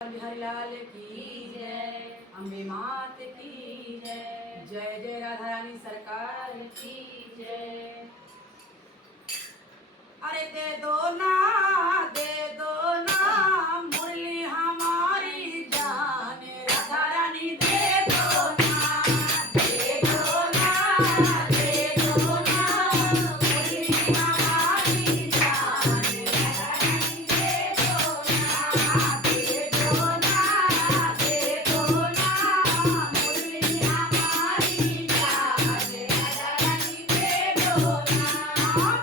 हरिलाल की जय, अम्बे मात की जय, जय जय राधा रानी सरकार की जय। अरे दे दो ना मुरली हमारी जान, राधा रानी दे दो ना, दे दो ना, दे दो ना मुरली हमारी जान, राधा रानी दे दो ना, दे दो ना, दे दो ना मुरली हमारी जान, राधा रानी दे दो ना।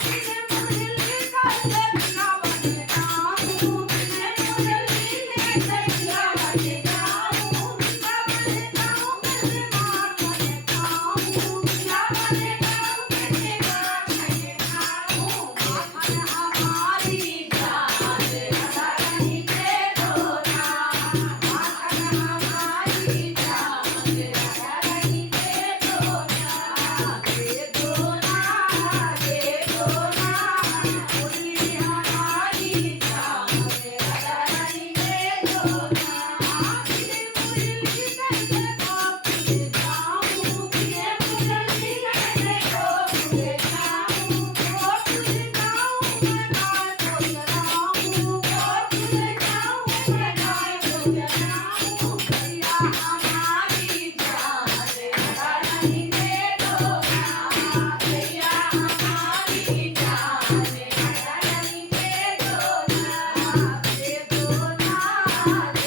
बिन मुरली कैसे बिना बन जाऊं, बिन मुरली कैसे बन जाऊं, बिना बन जाऊं कैसे मां बन जाऊं, बिना बन जाऊं कैसे मां बन जाऊं। माखन हमारी जान, राधा रानी दे दो ना, माखन हमारी जान, राधा रानी दे दो ना, दे दो ना, दे दो ना मुरली हमारी जान, राधा रानी दे दो ना। बिन मुरली कैसे गोकुल जाऊं, बिन मुरली कैसे गोकुल जाऊं, गोकुल जाऊं मैं गाय को चराऊं, गोकुल जाऊं मैं गाय को चराऊं। भैया हमारी जान, राधा रानी दे दो ना, भैया हमारी जान, राधा रानी दे दो ना, दे दो ना, दे